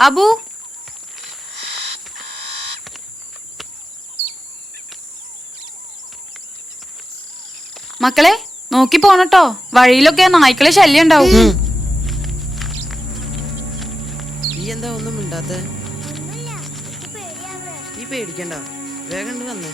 അബു? മക്കളെ നോക്കി പോണട്ടോ. വഴിയിലൊക്കെ നായ്ക്കളെ ശല്യം ഉണ്ടാവും. ഈ എന്താ ഒന്നും മിണ്ടാത്ത? ഈ പേടിക്കണ്ട. വേഗം വന്നേ.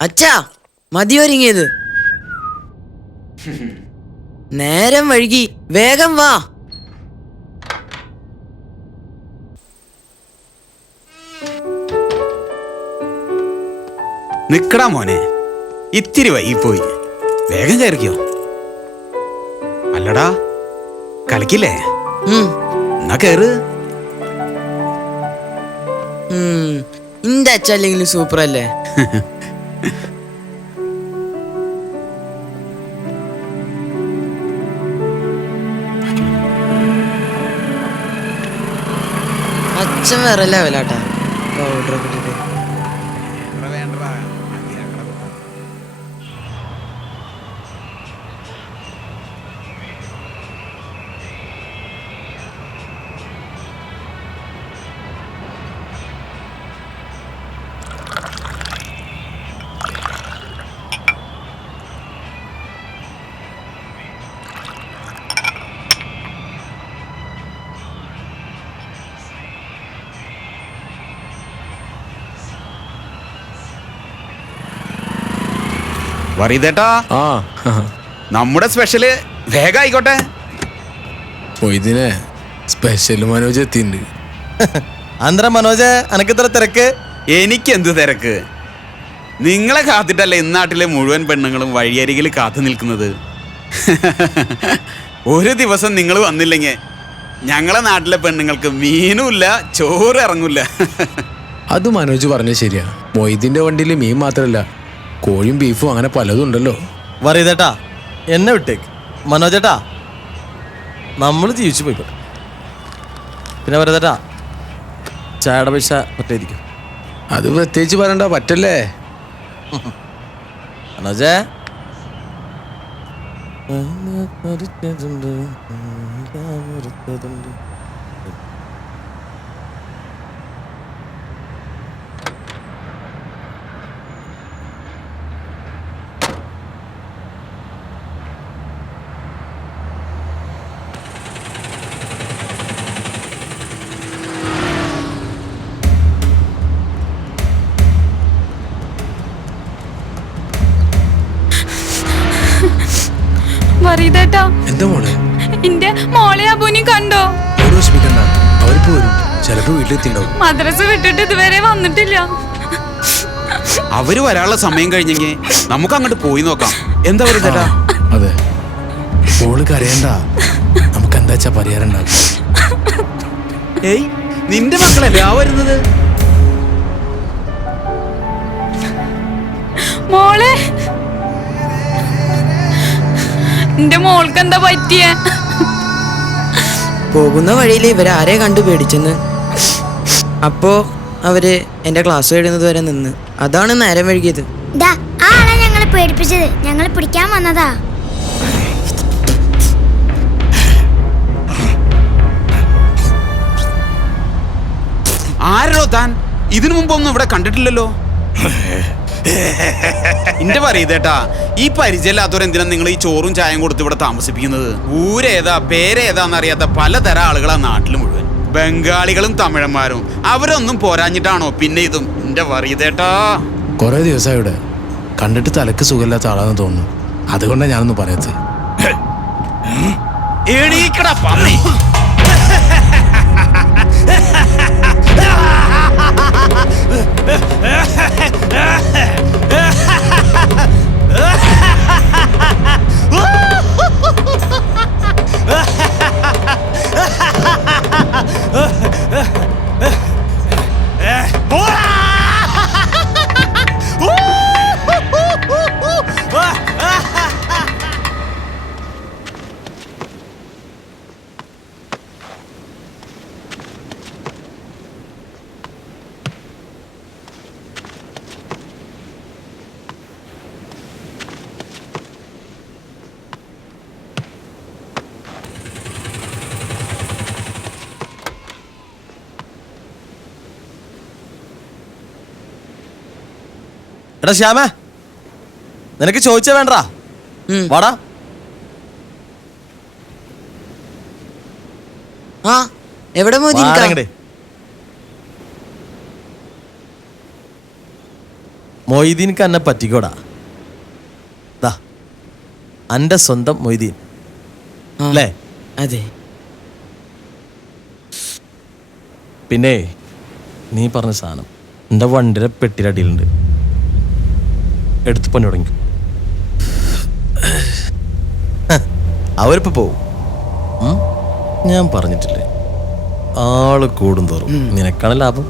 അച്ഛാ മതി ഒരുങ്ങിയത് നേരം വഴുകി വേഗം വാ. നിക്കടാ മോനെ. ഇത്തിരി വൈകിപ്പോയി വേഗം കയറിക്കോ. അല്ലടാ കളിക്കില്ലേ? എന്നാ കയറ്. ഇന്റെ അച്ഛ സൂപ്പറല്ലേ? സൂപ്പർ അല്ലേ അച്ഛൻ വേറെ ലെവലാട്ടാ പൗഡറൊക്കെ ഇട്ടിട്ട്. വറീതേട്ടാ ആ. നമ്മുടെ സ്പെഷ്യൽ വേഗം ആയിക്കോട്ടെ. മൊയ്തീനെ സ്പെഷ്യൽ മനോജ് എത്തിയിട്ടുണ്ട്. ആന്ധ്ര മനോജ് അനക്കിത്ര തിരക്ക്? എനിക്ക് എന്ത് തിരക്ക്? നിങ്ങളെ കാത്തിട്ടല്ല ഇന്നാട്ടിലെ മുഴുവൻ പെണ്ണുങ്ങളും വഴിയരികിൽ കാത്തു നിൽക്കുന്നത്? ഒരു ദിവസം നിങ്ങൾ വന്നില്ലെങ്കിൽ ഞങ്ങളെ നാട്ടിലെ പെണ്ണുങ്ങൾക്ക് മീനുമില്ല ചോറ് ഇറങ്ങൂല. അത് മനോജ് പറഞ്ഞത് ശരിയാ. മൊയ്തിന്റെ വണ്ടിയിൽ മീൻ മാത്രല്ല കോഴിയും ബീഫും അങ്ങനെ പലതും ഉണ്ടല്ലോ. വറിയതേട്ടാ എന്നെ വിട്ടേക്ക്. മനോജേട്ടാ നമ്മൾ ജീവിച്ചു പോയിക്കോട്ടെ. പിന്നെ വരതേട്ടാ ചായയുടെ പൈസ പറ്റേരിക്കും? അത് പ്രത്യേകിച്ച് പറയണ്ട പറ്റല്ലേ? മനോജേ? വറീതേട്ടാ ചിലപ്പോ വീട്ടിലെത്തിണ്ടാവും. മദ്രസ വിട്ടിട്ട് ഇതുവരെ വന്നിട്ടില്ല. അവർ വരാനുള്ള സമയം കഴിഞ്ഞെങ്കിൽ നമുക്ക് അങ്ങോട്ട് പോയി നോക്കാം. എന്താ പറയുക അതെ. മോൾ കരയണ്ട. നമുക്ക് എന്താ വെച്ചാ പരിഹാരം ഏയ് നിന്റെ മക്കളല്ലേ ആ വരുന്നത്? മോളെ. എന്റെ മോൾക്ക് എന്താ പറ്റിയേ? പോകുന്ന വഴിയിൽ ഇവരാരെ കണ്ടു പേടിച്ചെന്ന്? അപ്പോ അവർ എന്റെ ക്ലാസ് കഴിയുന്നത് വരെ നിന്ന്. അതാണ് നേരം വഴുകിയത് ആളെ ഞങ്ങളെ പേടിപ്പിച്ചത്. ഞങ്ങൾ പിടിക്കാൻ വന്നതാ. ആരോ താൻ? ഇതിനു മുമ്പൊന്നും ഇവിടെ കണ്ടിട്ടില്ലല്ലോ. എന്റെ പറയതേട്ടാ ഈ പരിചയമില്ലാത്തവരെന്തിനാ നിങ്ങൾ ഈ ചോറും ചായയും കൊടുത്ത് ഇവിടെ താമസിപ്പിക്കുന്നത്? ഊരേതാ പേരേതാന്നറിയാത്ത പലതരം ആളുകളാ നാട്ടിൽ മുഴുവൻ. ബംഗാളികളും തമിഴന്മാരും. അവരൊന്നും പോരാഞ്ഞിട്ടാണോ പിന്നെ ഇതും? എന്റെ വറിയതേട്ടാ കൊറേ ദിവസമായി ഇവിടെ. കണ്ടിട്ട് തലക്ക് സുഖമില്ലാത്ത ആളാന്ന് തോന്നുന്നു. അതുകൊണ്ടാണ് ഞാനൊന്ന് പറയത്ത്. എണീക്കടാ പന്നി. എടാ ശ്യാമേ നിനക്ക് ചോദിച്ചാ വേണ്ടടാ. വാടാ. ആ എവിടെ മോദി മൊയ്തീൻക്ക് എന്നെ പറ്റിക്കോടാ. ദാ അന്റെ സ്വന്തം മൊയ്തീൻ. അല്ലേ അതെ. പിന്നെ നീ പറഞ്ഞ സാധനം എന്റെ വണ്ടിയുടെ പെട്ടിയുടെ അടിയിലുണ്ട്. എടുത്ത് പണി തുടങ്ങി അവരിപ്പോ പോവും. ഞാൻ പറഞ്ഞിട്ടില്ലേ? ആൾ കൂടും തോറും നിനക്കാണ് ലാഭം?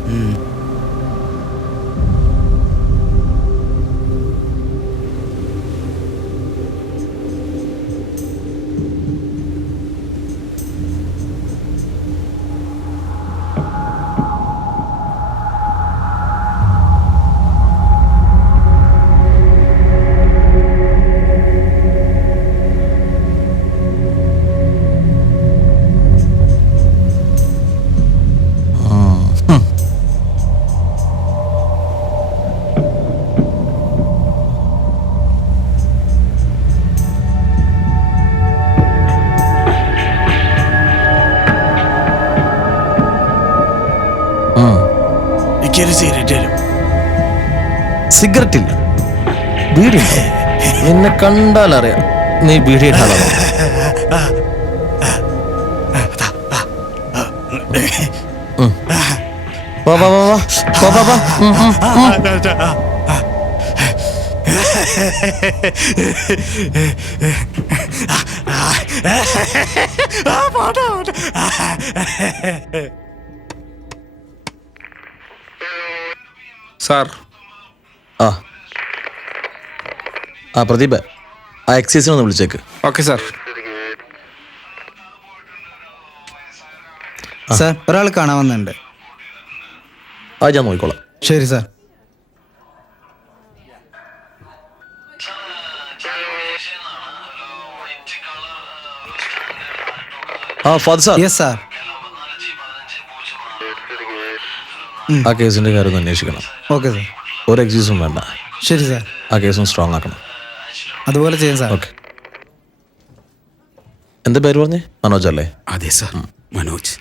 സിഗരറ്റ് ഇല്ല ബീഡി എന്നെ കണ്ടാൽ അറിയാം. നീ ബീഡി ഇട്ടാളാണോ ഉം. വാ വാ വാ വാ. വാ വാ വാ. ഉം, ഉം, ഉം. സാർ ആ. ആ പ്രദീപ് ആ എക്സൈസിനെ ഒന്ന് വിളിച്ചേക്ക്. Okay sir. സാർ ഒരാൾ കാണാൻ വന്നിട്ടുണ്ട്. ആ ഞാൻ നോക്കിക്കോളാം. ശരി സാർ. ആ ഫാദർ സാർ. Yes sir. ആ കേസിന്റെ കാര്യം ഒന്ന് അന്വേഷിക്കണം. Okay sir. ഒരു എക്സ്ക്യൂസും വേണ്ട. ശരി സാർ. ആ കേസും സ്ട്രോങ് ആക്കണം. അതുപോലെ ചെയ്യാം സാർ. ഓക്കെ എന്താ പേര് പറഞ്ഞേ? മനോജ് അല്ലേ? അതെ സാർ. മനോജ്.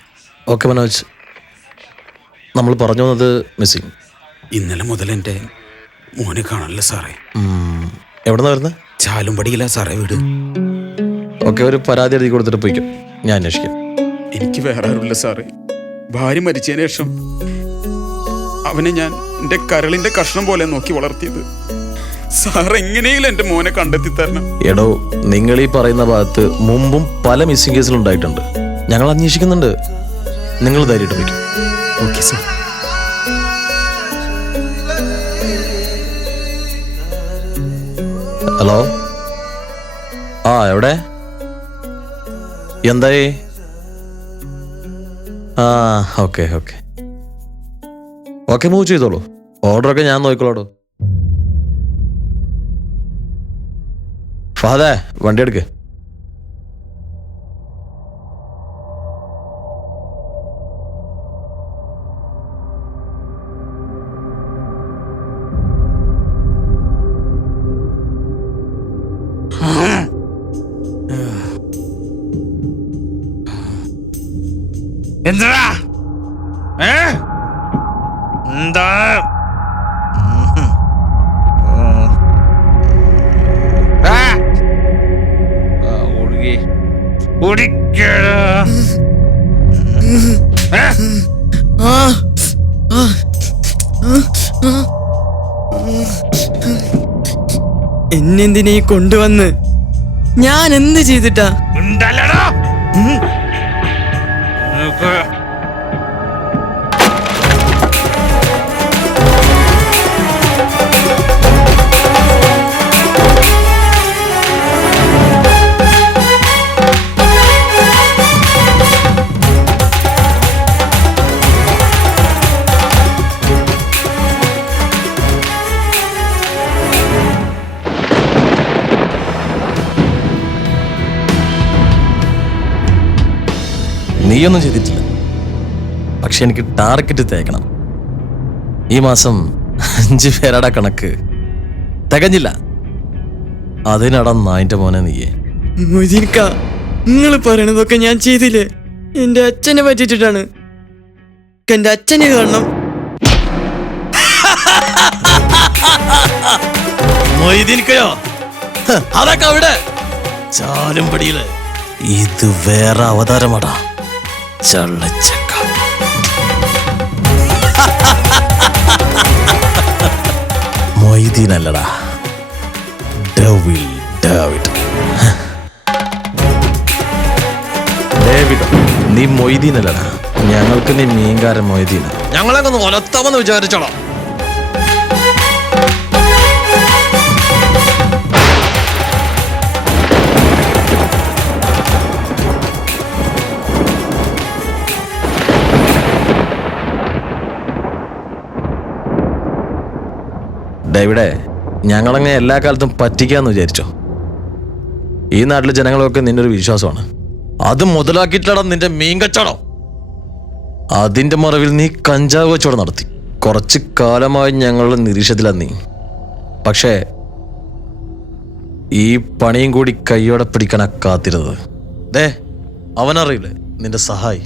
ഓക്കെ മനോജ്. നമ്മൾ പറഞ്ഞു വന്നത് മിസ്സിങ്. ഇന്നലെ മുതൽ എന്റെ മോനെ കാണാനല്ല സാറേ. എവിടെ നിന്ന് വരുന്നത് ചാലുംപടിയില്ല സാറേ വീട്. ഓക്കെ ഒരു പരാതി എഴുതി കൊടുത്തിട്ട് പോയിക്കും. ഞാൻ അന്വേഷിക്കാം. എനിക്ക് വേറെ ആരുമില്ല സാറേ. ഭാര്യ മരിച്ചതിന് ശേഷം അവനെ ഞാൻ എന്റെ കരളിന്റെ കഷ്ണം പോലെ നോക്കി വളർത്തിയത്. സാർ എങ്ങനെയെങ്കിലും എന്റെ മോനെ കണ്ടെത്തി തരണം. എടോ നിങ്ങൾ ഈ പറയുന്ന ഭാഗത്ത് മുമ്പും പല മിസ്സിംഗ് കേസുകൾ ഉണ്ടായിട്ടുണ്ട്. ഞങ്ങൾ അന്വേഷിക്കുന്നുണ്ട്. നിങ്ങൾ ധൈര്യമായിട്ട് വയ്ക്കും ഓക്കെ സാർ ഹലോ? ആ എവിടെ? എന്തായി? ആ ഓക്കെ ഓക്കെ ഓക്കെ മൂവ് ചെയ്തോളൂ. ഓർഡറൊക്കെ ഞാൻ നോക്കിക്കോളൂ ഫാദേ വണ്ടി എടുക്ക്. എന്താ ഏ? എന്താ? ഒഴുകി. ഒടിക്കട എന്നെന്തിനെ കൊണ്ടുവന്ന്? ഞാൻ എന്ത് ചെയ്തിട്ടാ? ഉണ്ടല്ലടാ. നീയൊന്നും ചെയ്തിട്ടില്ല. പക്ഷെ എനിക്ക് ടാർഗറ്റ് തേക്കണം. ഈ മാസം അഞ്ച് പേരുടെ കണക്ക്. തികഞ്ഞില്ല. അതിനടാ നായിന്റെ മോനെ നീയേ. മൊയ്തീൻക്ക നിങ്ങൾ പറയണതൊക്കെ ഞാൻ ചെയ്തില്ലേ? എന്റെ അച്ഛനെ പറ്റിച്ചിട്ടാണ് എന്റെ അച്ഛനെ കാണണം അതൊക്കെ അവിടെ. ചാലും പടിയിൽ. ഇത് വേറെ അവതാരമാടാ. ചള്ളച്ചക്ക. മൊയ്തീനല്ലടാ. ഡവിൽ ഡേവിഡ്. ഡേവിഡ് നീ മൊയ്തീനല്ലടാ. ഞങ്ങൾക്ക് നീ മീൻകാരൻ മൊയ്തീന. ഞങ്ങളെ ഒന്ന് ഒലത്തമെന്ന് വിചാരിച്ചോളാം. ഡേവിഡേ ഞങ്ങളങ്ങനെ എല്ലാ കാലത്തും പറ്റിക്കാന്ന് വിചാരിച്ചോ? ഈ നാട്ടിലെ ജനങ്ങളൊക്കെ നിന്റെ ഒരു വിശ്വാസമാണ്. അത് മുതലാക്കിയിട്ടടാ നിന്റെ മീൻ കച്ചവടം. അതിന്റെ മറവിൽ നീ കഞ്ചാവ് കച്ചവടം നടത്തി. കുറച്ച് കാലമായി ഞങ്ങളുടെ നിരീക്ഷത്തിലാണ് നീ. പക്ഷേ ഈ പണിയും കൂടി കൈയോടെ പിടിക്കണ കാത്തിരുന്നത്. ദേ അവനറിയില്ലേ നിന്റെ സഹായി.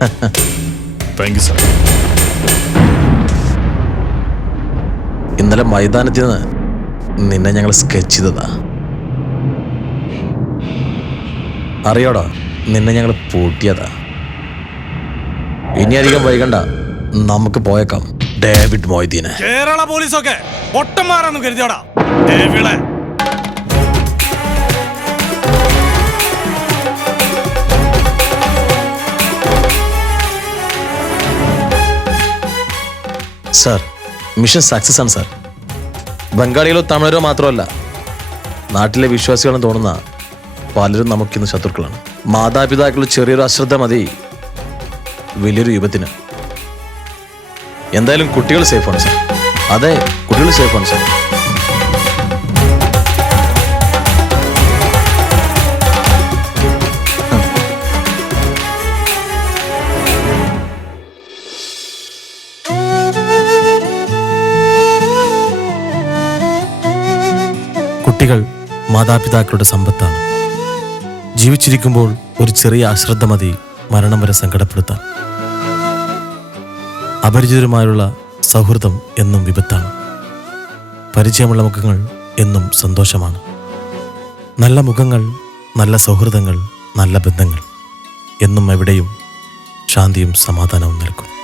താങ്ക് യു സാർ ഇന്നലെ മൈതാനത്തിൽ നിന്ന് നിന്നെ ഞങ്ങൾ സ്കെച്ച് ചെയ്തതാ. അറിയോടാ നിന്നെ ഞങ്ങൾ പൂട്ടിയതാ. ഇനി അധികം വൈകണ്ട നമുക്ക് പോയേക്കാം. ഡേവിഡ് മൊയ്തീനെ. കേരള പോലീസൊക്കെ ഒട്ടന്മാരാന്ന് കരുതിയോടാ. സാർ മിഷൻ സക്സസ് ആണ് സാർ. ബംഗാളികളോ തമിഴരോ മാത്രമല്ല നാട്ടിലെ വിശ്വാസികളെന്ന് തോന്നുന്ന പലരും നമുക്കിന്ന് ശത്രുക്കളാണ്. മാതാപിതാക്കൾ ചെറിയൊരു അശ്രദ്ധ മതി വലിയൊരു യുഗത്തിന്. എന്തായാലും കുട്ടികൾ സേഫാണ് സാർ. അതെ കുട്ടികൾ സേഫാണ് സാർ. കുട്ടികൾ മാതാപിതാക്കളുടെ സമ്പത്താണ്. ജീവിച്ചിരിക്കുമ്പോൾ ഒരു ചെറിയ അശ്രദ്ധ മതി മരണം വരെ സങ്കടപ്പെടുത്താൻ. അപരിചിതരുമായുള്ള സൗഹൃദം എന്നും വിപത്താണ്. പരിചയമുള്ള മുഖങ്ങൾ എന്നും സന്തോഷമാണ്. നല്ല മുഖങ്ങൾ നല്ല സൗഹൃദങ്ങൾ നല്ല ബന്ധങ്ങൾ എന്നും എവിടെയും ശാന്തിയും സമാധാനവും നൽകും